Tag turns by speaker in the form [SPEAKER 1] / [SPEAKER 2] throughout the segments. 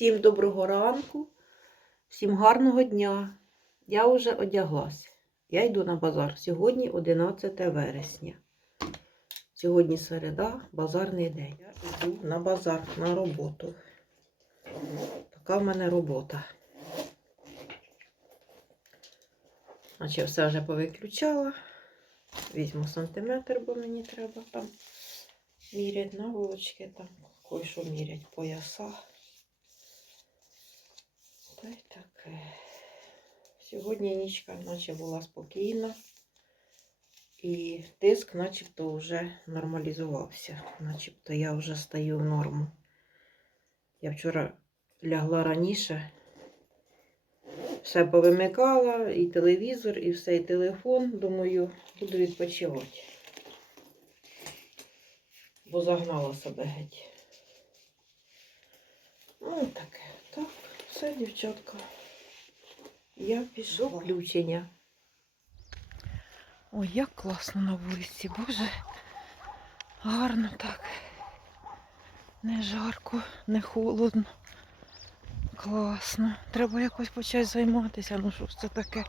[SPEAKER 1] Всім доброго ранку, всім гарного дня. Я вже одяглась. Я йду на базар. Сьогодні 11 вересня. Сьогодні середа, базарний день. Я йду на базар, на роботу. Така в мене робота. Наче все вже повиключала. Візьму сантиметр, бо мені треба там мірять наволочки, там кое-що мірять пояса. Та й таке. Сьогодні нічка наче була спокійна. І тиск начебто вже нормалізувався. Начебто я вже стаю в норму. Я вчора лягла раніше, все повимикала, і телевізор, і все, і телефон. Думаю, буду відпочивати. Бо загнала себе геть. Ну, таке. Так, все, дівчатка. Я пішла. Включення. Ой, як класно на вулиці, боже. Гарно так. Не жарко, не холодно. Класно. Треба якось почати займатися. Ну що ж це таке?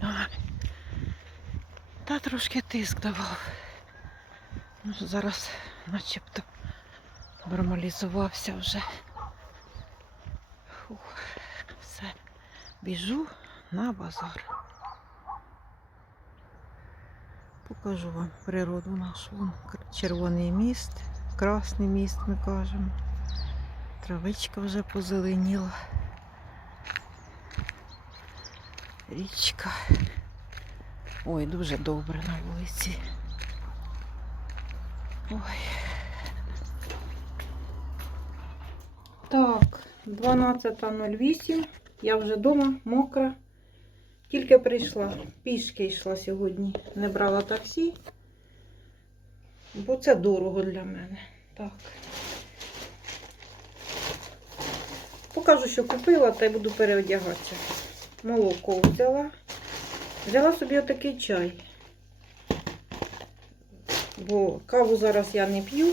[SPEAKER 1] Ай. Та трошки тиск давав. Ну, зараз начебто нормалізувався вже. Фух, все. Біжу на базар. Покажу вам природу нашу. Вон Червоний міст, красний міст ми кажемо. Травичка вже позеленіла. Річка. Ой, дуже добре на вулиці. Ой. Так, 12.08. Я вже вдома, мокра. Тільки прийшла. Пішки йшла сьогодні. Не брала таксі. Бо це дорого для мене. Так. Покажу, що купила, та й буду переодягатися. Молоко взяла. Взяла собі отакий чай. Бо каву зараз я не п'ю,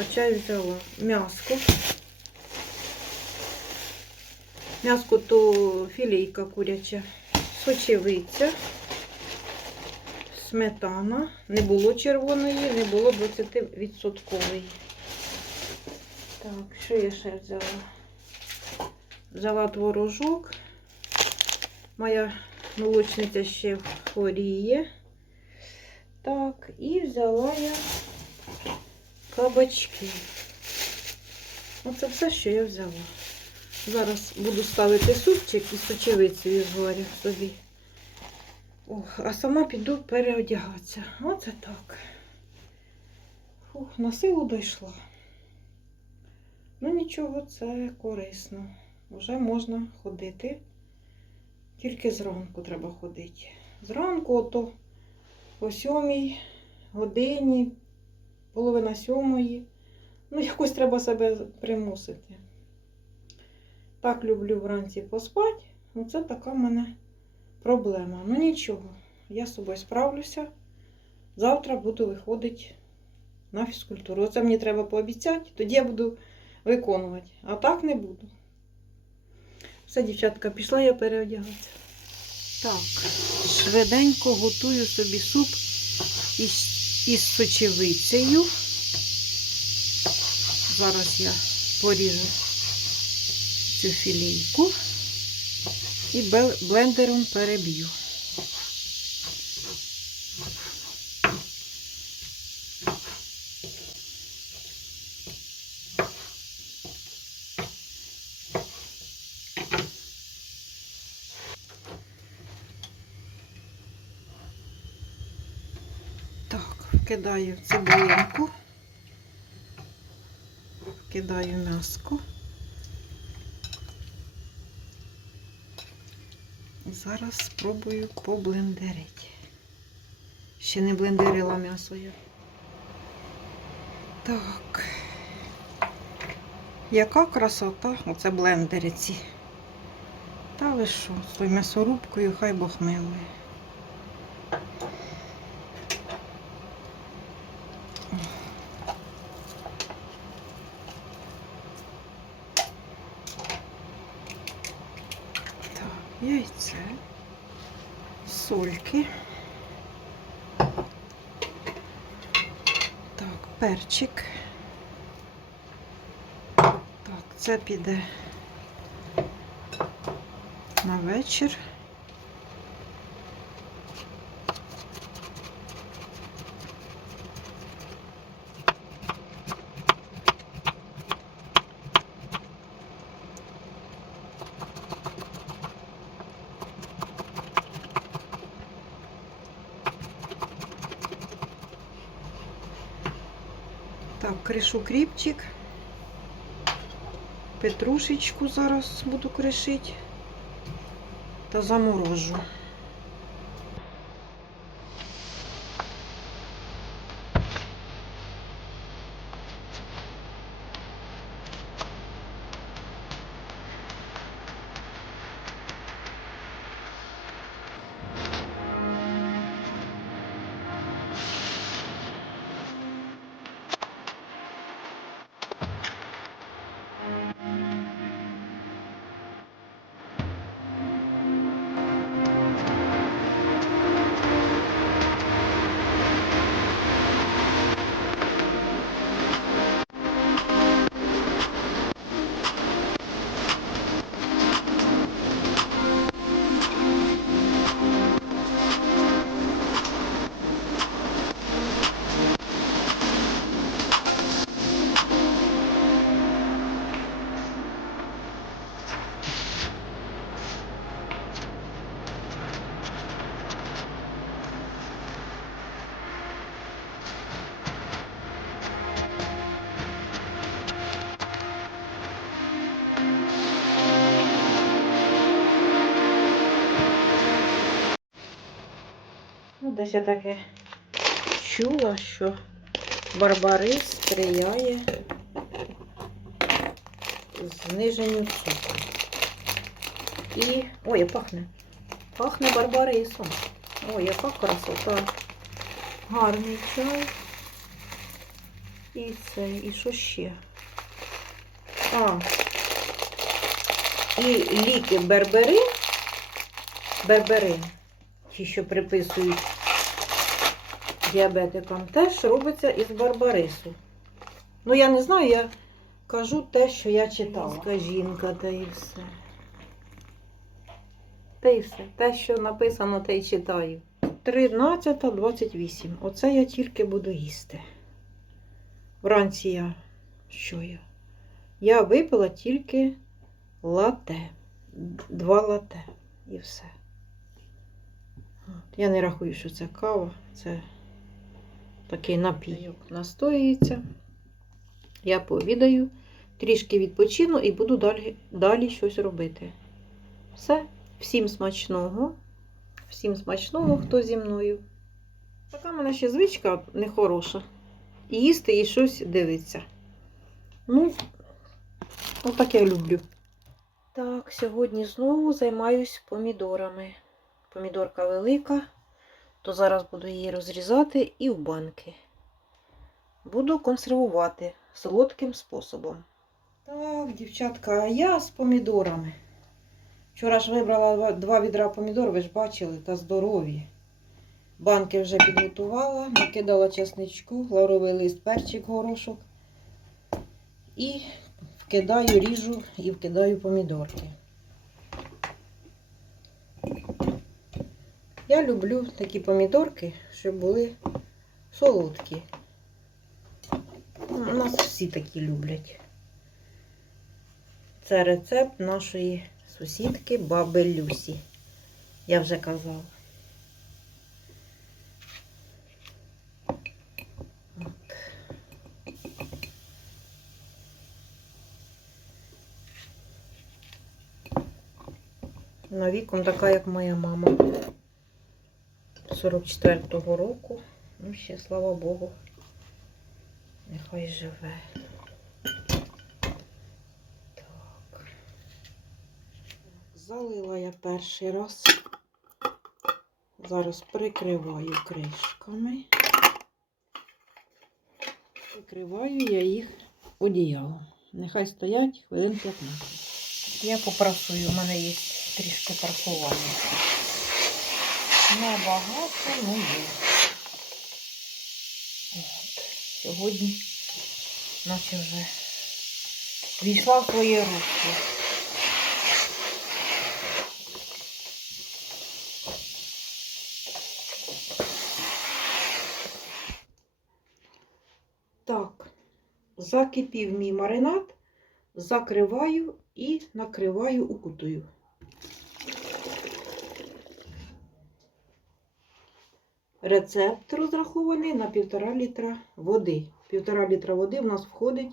[SPEAKER 1] а чай взяла. М'яско. М'яско то філейка куряча, сочевиця, сметана. Не було червоної, не було 20%. Так, що я ще взяла? Взяла творожок. Моя молочниця ще хворіє. Так, і взяла я кабачки. Оце все, що я взяла. Зараз буду ставити супчик і сочевицею зварю собі. Ох, а сама піду переодягатися. Оце так. Фух, на силу дійшла. Ну нічого, це корисно. Вже можна ходити. Тільки зранку треба ходити. Зранку ото о сьомій годині, половина сьомої. Ну, якось треба себе примусити. Так люблю вранці поспати. Ну, це така в мене проблема. Ну нічого, я з собою справлюся. Завтра буду виходити на фізкультуру. Оце мені треба пообіцяти, тоді я буду виконувати. А так не буду. Все, дівчатка, пішла я переодягатися. Так, швиденько готую собі суп із, із сочевицею. Зараз я поріжу цю філійку і блендером переб'ю. Так, вкидаю цибулинку, вкидаю м'яско. Зараз спробую поблендерити. Ще не блендерила м'ясо я. Так. Яка красота оце блендериці. Та ви що, з тою м'ясорубкою хай Бог милує. Так, яйце сольки. Так, перчик. Так, це піде на вечір. Так, кришу кріпчик. Петрушечку зараз буду кришити та заморожу. Десь я таке чула, що барбарис сприяє зниженню цукру. І. Ой, пахне. Пахне барбарисом. Ой, яка красота. Гарний чай. І це, і що ще? А. І ліки бербери. Берберин. Ті, що приписують діабетикам, теж робиться із барбарису. Ну, я не знаю, я кажу те, що я читала. жінка, та і все. Та і все. Те, що написано, те й читаю. 13.28. Оце я тільки буду їсти. Вранці я. Що я? Я випила тільки лате. Два лате. І все. Я не рахую, що це кава, це такий напій. Настоюється. Я пообідаю, трішки відпочину і буду далі, далі щось робити. Все. Всім смачного. Всім смачного, хто зі мною. Така в мене ще звичка нехороша. Їсти і щось дивитися. Ну, отак я люблю. Так, сьогодні знову займаюсь помідорами. Помідорка велика, то зараз буду її розрізати і в банки. Буду консервувати солодким способом. Так, дівчатка, а я з помідорами. Вчора ж вибрала два- відра помідор, ви ж бачили, та здорові. Банки вже підготувала, накидала чесничку, лавровий лист, перчик, горошок. І вкидаю, ріжу і вкидаю помідорки. Я люблю такі помідорки, щоб були солодкі. У нас всі такі люблять. Це рецепт нашої сусідки баби Люсі. Я вже казала. От. На віком така, як моя мама. 44-го року. Ну, ще, слава Богу. Нехай живе. Так. Залила я перший раз. Зараз прикриваю кришками. Прикриваю я їх одіялом. Нехай стоять хвилин 15. Я попрасую, у мене є трішки торфування. Небагато, ну є. От. Сьогодні наче вже війшла в своє руки. Так, закипів мій маринад, закриваю і накриваю укутую. Рецепт розрахований на півтора літра води. Півтора літра води в нас входить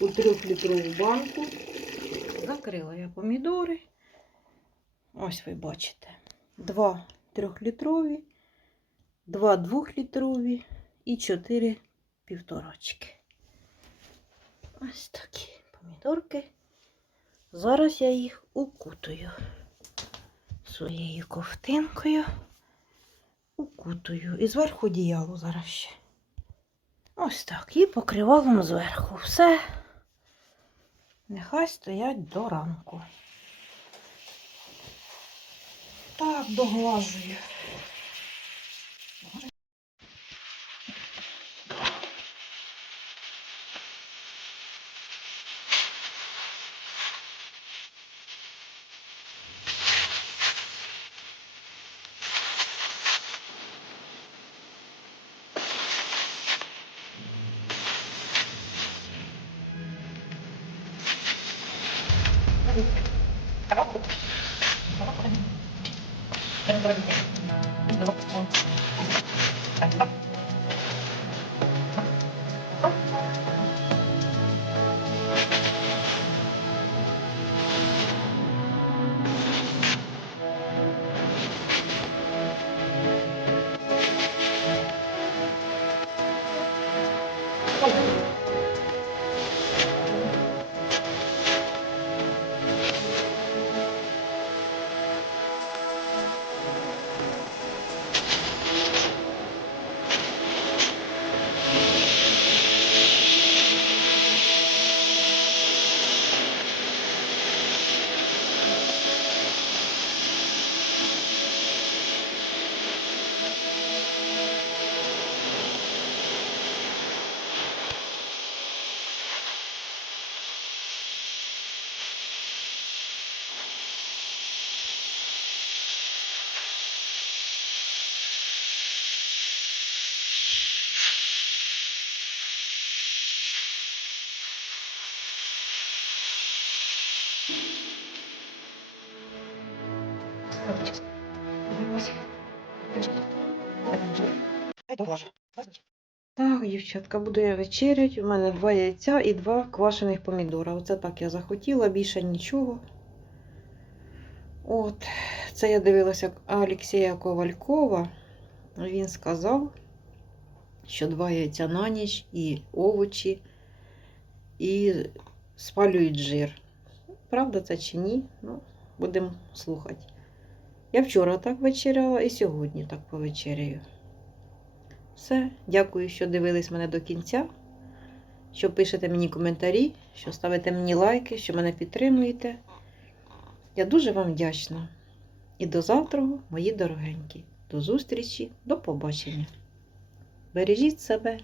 [SPEAKER 1] у трьохлітрову банку. Закрила я помідори. Ось ви бачите. Два трьохлітрові, два двохлітрові і чотири півторачки. Ось такі помідорки. Зараз я їх укутую своєю ковтинкою. Укутую. І зверху діяло зараз ще. Ось так. І покривалом зверху. Все. Нехай стоять до ранку. Так, доглажую. 你好。你好。你好。Так, дівчатка, буду я вечерять. У мене два яйця і два квашених помідора. Оце так я захотіла, більше нічого. От, це я дивилася Олексія Ковалькова. Він сказав, що два яйця на ніч і овочі, і спалюють жир. Правда це чи ні? Ну, будемо слухати. Я вчора так вечеряла і сьогодні так повечеряю. Все, дякую, що дивились мене до кінця, що пишете мені коментарі, що ставите мені лайки, що мене підтримуєте. Я дуже вам вдячна. І до завтра, мої дорогенькі. До зустрічі, до побачення. Бережіть себе.